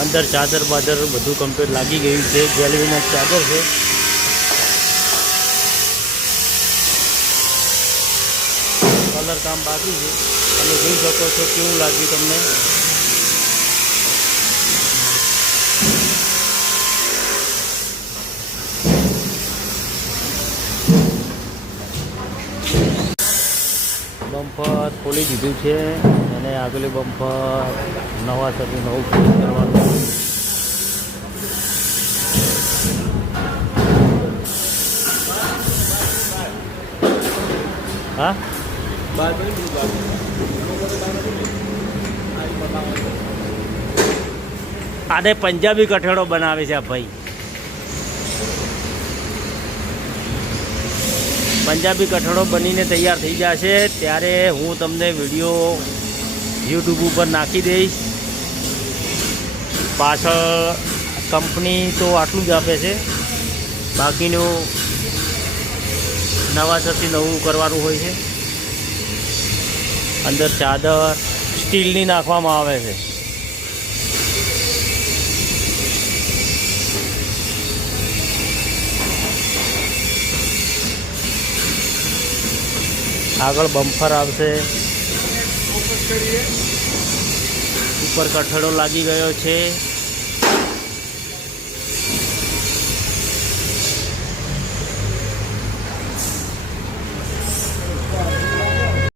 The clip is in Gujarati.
अंदर चादर बादर बधु कम्प्लीट लागी गई है। गैलरीना चादर है। कलर काम बाकी है। તમે જોઈ શકો છો કેવું લાગ્યું તમને। બમ્પર ખોલી દીધું છે અને આગળ બમ્પર નવા સાથે નવું ફિટ કરવાનું। હા આને પંજાબી કઠેડો બનાવે છે આ ભાઈ। પંજાબી કઠેડો બનીને તૈયાર થઈ જશે ત્યારે હું તમને વિડીયો યુટ્યુબ ઉપર નાખી દઈશ। પાછળ કંપની તો આટલું જ આપે છે, બાકીનું નવા સથી નવું કરવાનું હોય છે। અંદર ચાદર સ્ટીલની નાખવામાં આવે છે। આગળ બમ્પર આવશે। ઉપર કઠેડો લાગી ગયો છે।